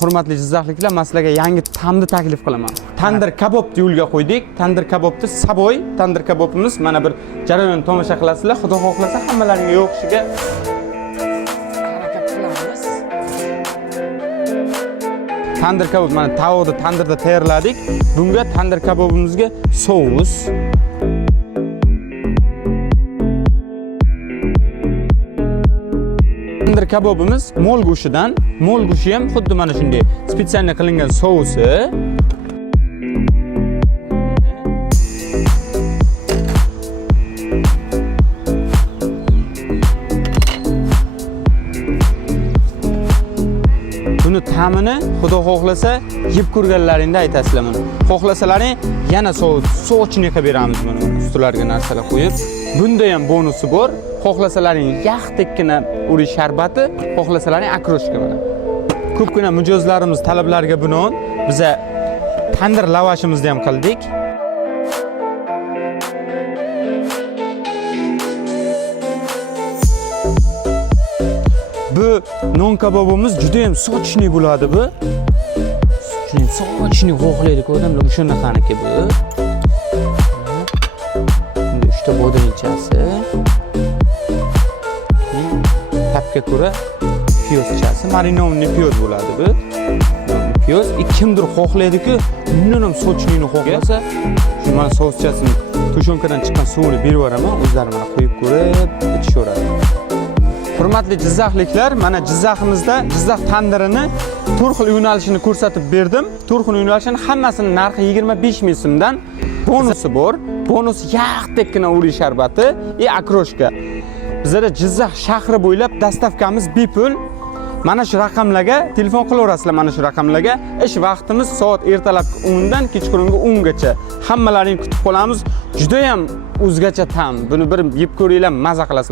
Hurmatli jizzaxliklar, masalaga yangi ta'mni taklif qilaman. Tandir kabobni yo'lga qo'ydik. Tandir kabobni Saboy tandir kabobimiz mana bir jarayon tomosha qilasizlar. Xudo xohlasa hammalaring yo'qishiga harakat qilamiz. Tandir kabob mana tavuqni tandirda tayyorladik. Bunga tandir kabobimizga sous tandir kabobimiz mol go'shtidan, mol go'shti ham xuddi mana shunday spetsialniy qilingan sousi. Buni ta'mini xudo xohlasa yeb ko'rganlaringda aytasizlar buni. Xohlasalaring yana sochini qilib beramiz buni. Ustilarga narsalar qo'yib. Bunda ham bonusi bor. Xohlasalaring yog'dekkina urish sharbati, xohlasalaring akroshka mana. Ko'pgina mijozlarimiz talablariga binoan biz tandir lavashimizni ham qildik. Bu non kabobimiz juda ham sochli bo'ladi bu. Juda ham sochli xohlaydi odamlar o'shanaqaniki bu. Endi 3 ta bodringchasi. Tapga ko'ra piyozchasi, marinovli piyoz bo'ladi bu. Piyoz kimdir xohlaydi-ku, bundan ham sochlini xohlasa, shu mana sochchasini to'shonkadan chiqqan suvini berib yuboraman, o'zlari mana qo'yib ko'rib itishaveradi. Hurmatli jizzaxliklar, mana Jizzaximizda Jizzax tandirini 4 xil yo'nalishini ko'rsatib berdim. 4 xil yo'nalishning hammasining narxi 25 ming so'mdan. Bonusi bor. Bonus yog'dekkina urish sharbati, akroshka. Bizda Jizzax shahri bo'ylab dastavkamiz bepul. Mana shu raqamlarga telefon qilaverasizlar, mana shu raqamlarga. Ish vaqtimiz soat ertalabki 10 dan kechqurungi 10 gacha. Hammalaring kutib qolamiz. Juda ham o'zgacha ta'm. Buni bir yeb ko'ringlar, maza qilasizlar.